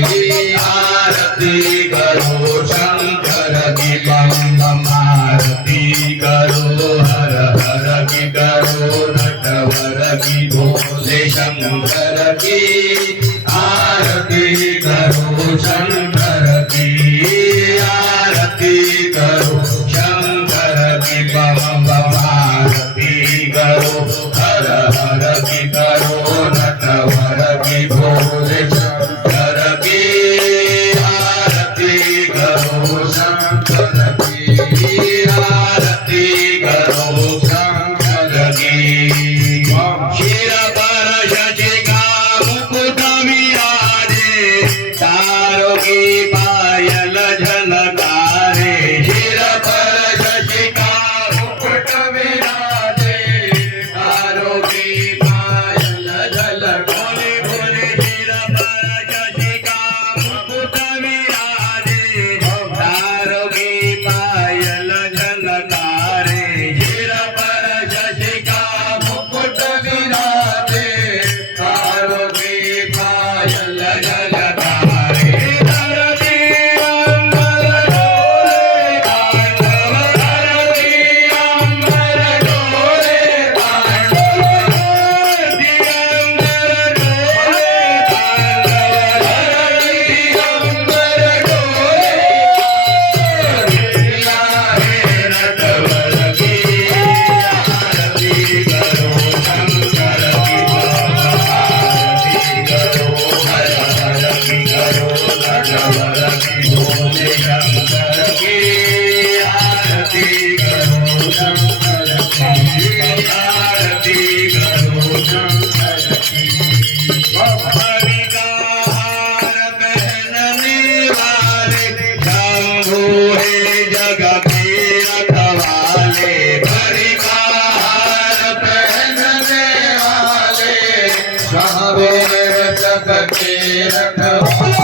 आरती करो शंकर की बम बम आरती करो हर हर की करो नटवर की भोले शंकर की आरती करो शंकर की आरती करो शंकर की बम बम आरती करो हर हर की करो नटवर की भोले शंकर की आरती करो शंकर की आरती करो शंकर की शिर पर शशिका मुकुट विराजे तारों की पायल झलकारे शिर पर शशिका मुकुट विराजे तारों की पायल झलकारे भोले शिर पर शशिका मुकुट विराजे तारों की पायल झलकारे शिर पर शशिका मुकुट विराजे तारों की पायल झलकारे धरती अंबर डोले तांडव धरती अंबर डोले तांडव धरती अंबर डोले तांडव धरती अंबर डोले रे नटवर की आरती करो शंकर की आरती करो हर हर की करो नटवर की भोले शंकर की आरती करो शंकर की आरती करो शंकर की हरि का हार पहनने वाले शंभु है जग के रखवाले हरि का हार पहनने वाले शंभु है जग के रखवाले